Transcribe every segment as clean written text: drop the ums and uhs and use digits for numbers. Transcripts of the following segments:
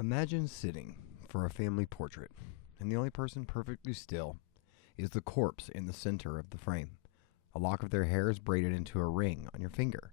Imagine sitting for a family portrait, and the only person perfectly still is the corpse in the center of the frame. A lock of their hair is braided into a ring on your finger.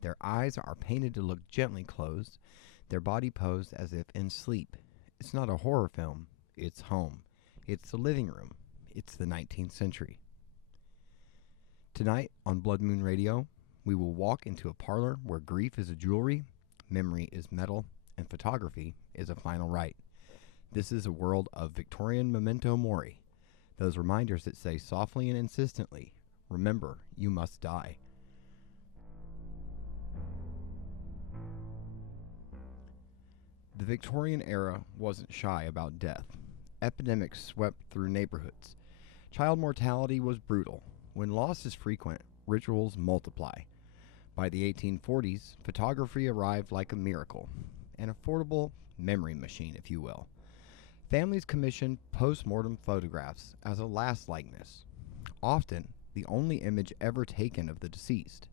Their eyes are painted to look gently closed, their body posed as if in sleep. It's not a horror film, it's home. It's the living room. It's the 19th century. Tonight on Blood Moon Radio, we will walk into a parlor where grief is a jewelry, memory is metal, and photography is a final rite. This is a world of Victorian memento mori, those reminders that say softly and insistently, remember, you must die. The Victorian era wasn't shy about death. Epidemics swept through neighborhoods. Child mortality was brutal. When loss is frequent, rituals multiply. By the 1840s, photography arrived like a miracle. An affordable memory machine, if you will. Families commissioned post-mortem photographs as a last likeness, often the only image ever taken of the deceased.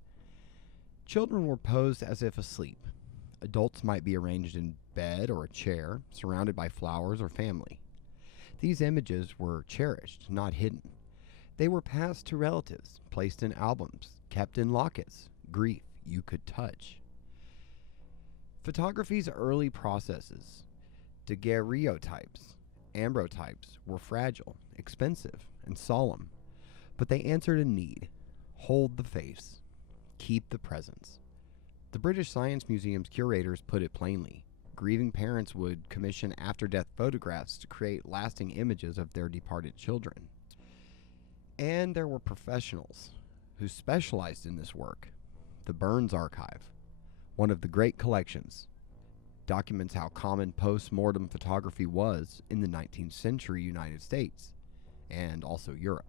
Children were posed as if asleep. Adults might be arranged in bed or a chair, surrounded by flowers or family. These images were cherished, not hidden. They were passed to relatives, placed in albums, kept in lockets. Grief you could touch. Photography's early processes, daguerreotypes, ambrotypes, were fragile, expensive, and solemn, but they answered a need. Hold the face. Keep the presence. The British Science Museum's curators put it plainly. Grieving parents would commission after-death photographs to create lasting images of their departed children. And there were professionals who specialized in this work. The Burns Archive, one of the great collections, documents how common post-mortem photography was in the 19th century United States and also Europe.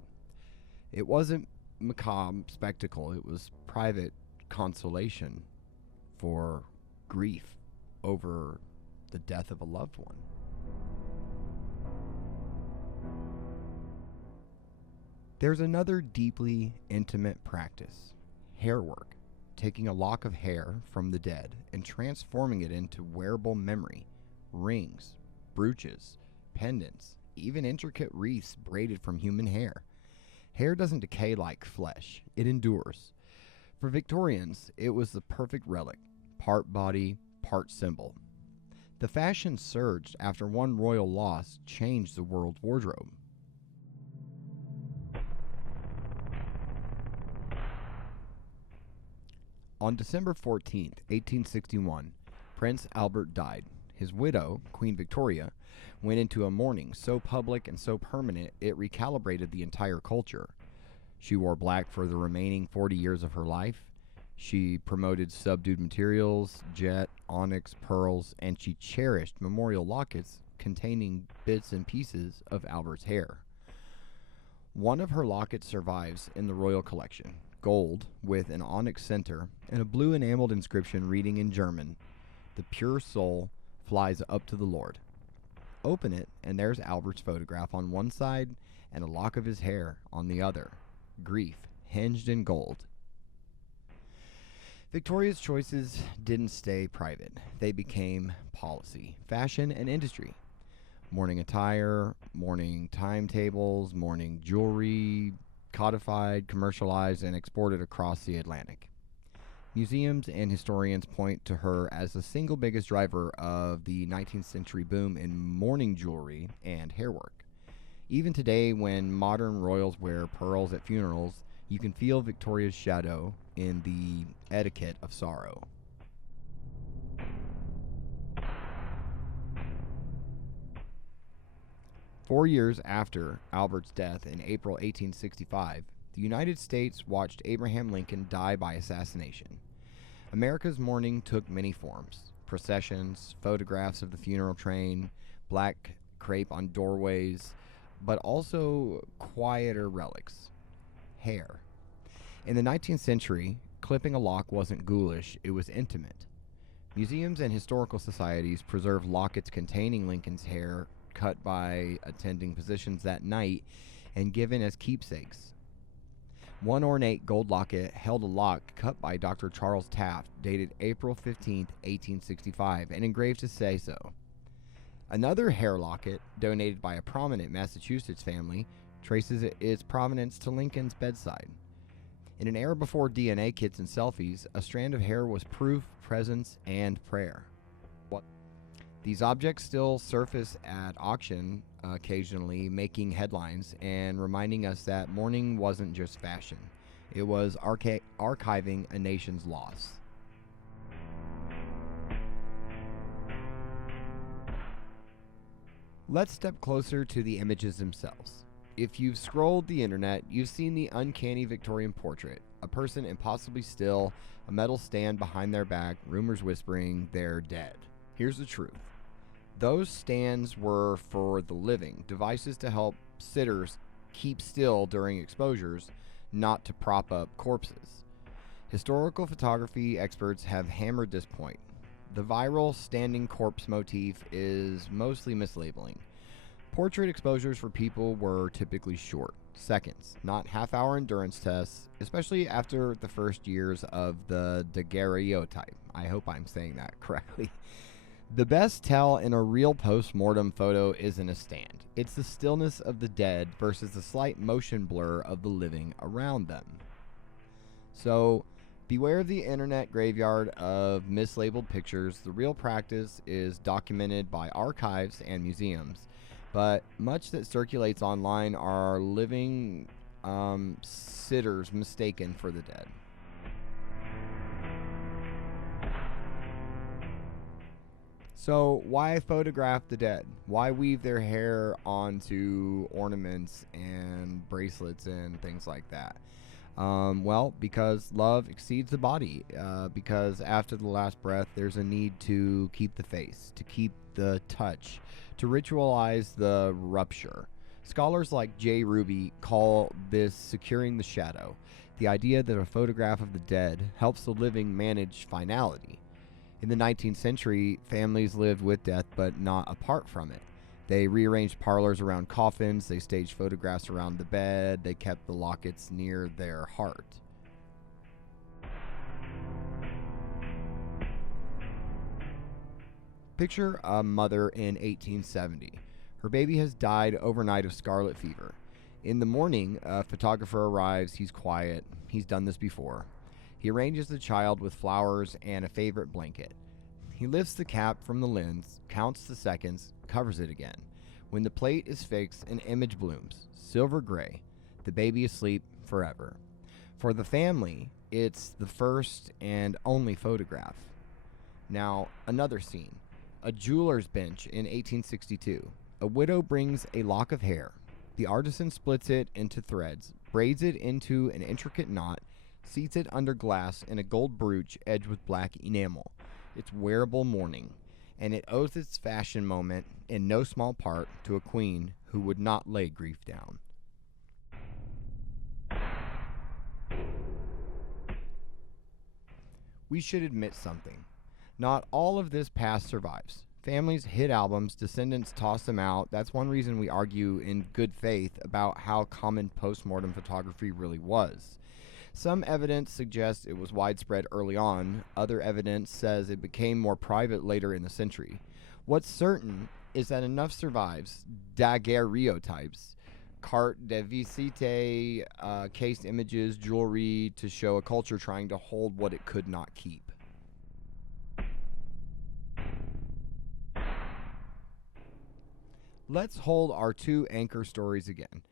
It wasn't macabre spectacle, it was private consolation for grief over the death of a loved one. There's another deeply intimate practice, hair work. Taking a lock of hair from the dead and transforming it into wearable memory, rings, brooches, pendants, even intricate wreaths braided from human hair. Hair doesn't decay like flesh, it endures. For Victorians, it was the perfect relic, part body, part symbol. The fashion surged after one royal loss changed the world wardrobe. On December 14, 1861, Prince Albert died. His widow, Queen Victoria, went into a mourning so public and so permanent it recalibrated the entire culture. She wore black for the remaining 40 years of her life. She promoted subdued materials, jet, onyx, pearls, and she cherished memorial lockets containing bits and pieces of Albert's hair. One of her lockets survives in the royal collection. Gold with an onyx center and a blue enameled inscription reading in German, "The pure soul flies up to the Lord." Open it and there's Albert's photograph on one side and a lock of his hair on the other. Grief hinged in gold. Victoria's choices didn't stay private. They became policy, fashion, and industry. Mourning attire, mourning timetables, mourning jewelry, codified, commercialized, and exported across the Atlantic. Museums and historians point to her as the single biggest driver of the 19th century boom in mourning jewelry and hairwork. Even today, when modern royals wear pearls at funerals, you can feel Victoria's shadow in the etiquette of sorrow. Four years after Albert's death in April 1865, the United States watched Abraham Lincoln die by assassination. America's mourning took many forms: processions, photographs of the funeral train, black crepe on doorways, but also quieter relics: hair. In the 19th century, clipping a lock wasn't ghoulish, it was intimate. Museums and historical societies preserve lockets containing Lincoln's hair cut by attending positions that night and given as keepsakes. One ornate gold locket held a lock cut by Dr. Charles Taft, dated April 15, 1865, and engraved to say so. Another hair locket, donated by a prominent Massachusetts family, traces its provenance to Lincoln's bedside. In an era before DNA kits and selfies, a strand of hair was proof, presence, and prayer. These objects still surface at auction occasionally, making headlines and reminding us that mourning wasn't just fashion. It was archiving a nation's loss. Let's step closer to the images themselves. If you've scrolled the internet, you've seen the uncanny Victorian portrait, a person impossibly still, a metal stand behind their back, rumors whispering they're dead. Here's the truth. Those stands were for the living, devices to help sitters keep still during exposures, not to prop up corpses. Historical photography experts have hammered this point. The viral standing corpse motif is mostly mislabeling. Portrait exposures for people were typically short, seconds, not half-hour endurance tests, especially after the first years of the daguerreotype. I hope I'm saying that correctly. The best tell in a real post-mortem photo isn't a stand. It's the stillness of the dead versus the slight motion blur of the living around them. So, beware of the internet graveyard of mislabeled pictures. The real practice is documented by archives and museums, but much that circulates online are living sitters mistaken for the dead. So why photograph the dead? Why weave their hair onto ornaments and bracelets and things like that? Well, because love exceeds the body. Because after the last breath, there's a need to keep the face, to keep the touch, to ritualize the rupture. Scholars like J. Ruby call this securing the shadow, the idea that a photograph of the dead helps the living manage finality. In the 19th century, families lived with death but not apart from it. They rearranged parlors around coffins, they staged photographs around the bed, they kept the lockets near their heart. Picture a mother in 1870. Her baby has died overnight of scarlet fever. In the morning, a photographer arrives. He's quiet. He's done this before. He arranges the child with flowers and a favorite blanket. He lifts the cap from the lens, counts the seconds, covers it again. When the plate is fixed, an image blooms, silver gray. The baby is asleep forever. For the family, it's the first and only photograph. Now, another scene. A jeweler's bench in 1862. A widow brings a lock of hair. The artisan splits it into threads, braids it into an intricate knot, seats it under glass in a gold brooch edged with black enamel. It's wearable mourning, and it owes its fashion moment in no small part to a queen who would not lay grief down. We should admit something. Not all of this past survives. Families hid albums, descendants toss them out. That's one reason we argue in good faith about how common postmortem photography really was. Some evidence suggests it was widespread early on. Other evidence says it became more private later in the century. What's certain is that enough survives, daguerreotypes, carte de visite, cased images, jewelry, to show a culture trying to hold what it could not keep. Let's hold our two anchor stories again.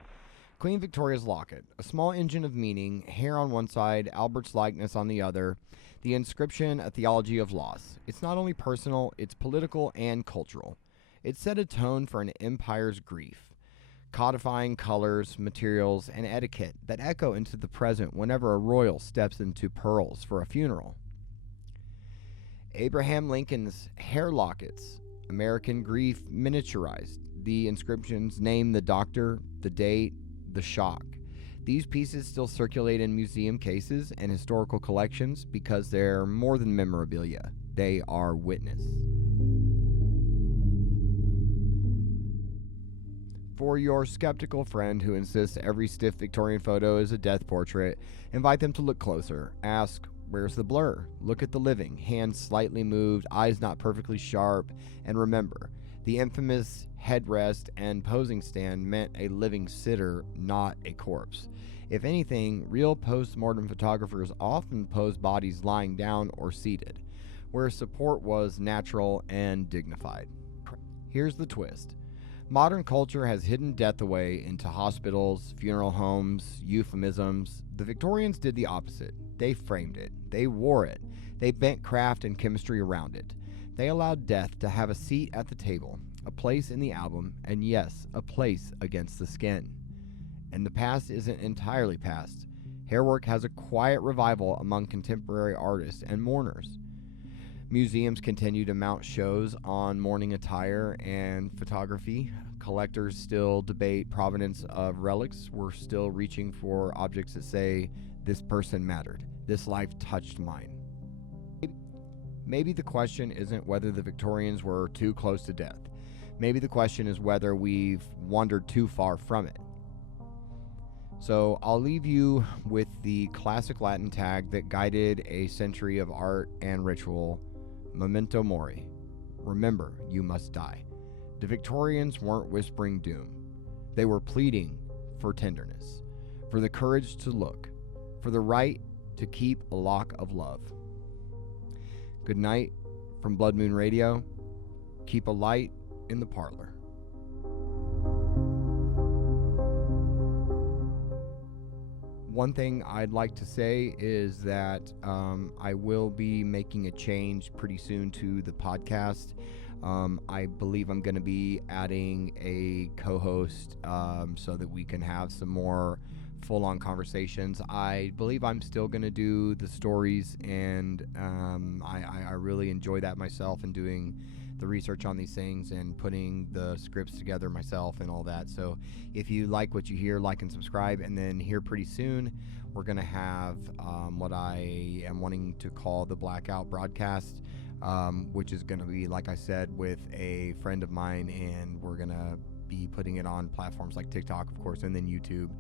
Queen Victoria's locket, a small engine of meaning, hair on one side, Albert's likeness on the other, the inscription, a theology of loss. It's not only personal, it's political and cultural. It set a tone for an empire's grief, codifying colors, materials, and etiquette that echo into the present whenever a royal steps into pearls for a funeral. Abraham Lincoln's hair lockets, American grief miniaturized. The inscriptions name the doctor, the date, the shock. These pieces still circulate in museum cases and historical collections because they're more than memorabilia. They are witness. For your skeptical friend who insists every stiff Victorian photo is a death portrait, invite them to look closer. Ask, where's the blur? Look at the living, hands slightly moved, eyes not perfectly sharp, and remember, the infamous headrest and posing stand meant a living sitter, not a corpse. If anything, real post-mortem photographers often pose bodies lying down or seated, where support was natural and dignified. Here's the twist. Modern culture has hidden death away into hospitals, funeral homes, euphemisms. The Victorians did the opposite. They framed it. They wore it. They bent craft and chemistry around it. They allowed death to have a seat at the table, a place in the album, and yes, a place against the skin. And the past isn't entirely past. Hairwork has a quiet revival among contemporary artists and mourners. Museums continue to mount shows on mourning attire and photography. Collectors still debate provenance of relics. We're still reaching for objects that say, this person mattered. This life touched mine. Maybe the question isn't whether the Victorians were too close to death. Maybe the question is whether we've wandered too far from it. So I'll leave you with the classic Latin tag that guided a century of art and ritual. Memento mori. Remember, you must die. The Victorians weren't whispering doom. They were pleading for tenderness, for the courage to look, for the right to keep a lock of love. Good night from Blood Moon Radio. Keep a light in the parlor. One thing I'd like to say is that I will be making a change pretty soon to the podcast. I believe I'm going to be adding a co-host so that we can have some more full-on conversations. I believe I'm still going to do the stories, and I really enjoy that myself, and doing the research on these things and putting the scripts together myself and all that. So if you like what you hear, like and subscribe. And then here pretty soon we're going to have what I am wanting to call the Blackout Broadcast, which is going to be, like I said, with a friend of mine, and we're going to be putting it on platforms like TikTok, of course, and then YouTube,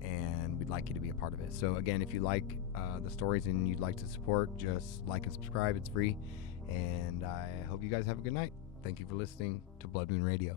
and we'd like you to be a part of it. So again, if you like the stories and you'd like to support, just like and subscribe. It's free. And I hope you guys have a good night. Thank you for listening to Blood Moon Radio.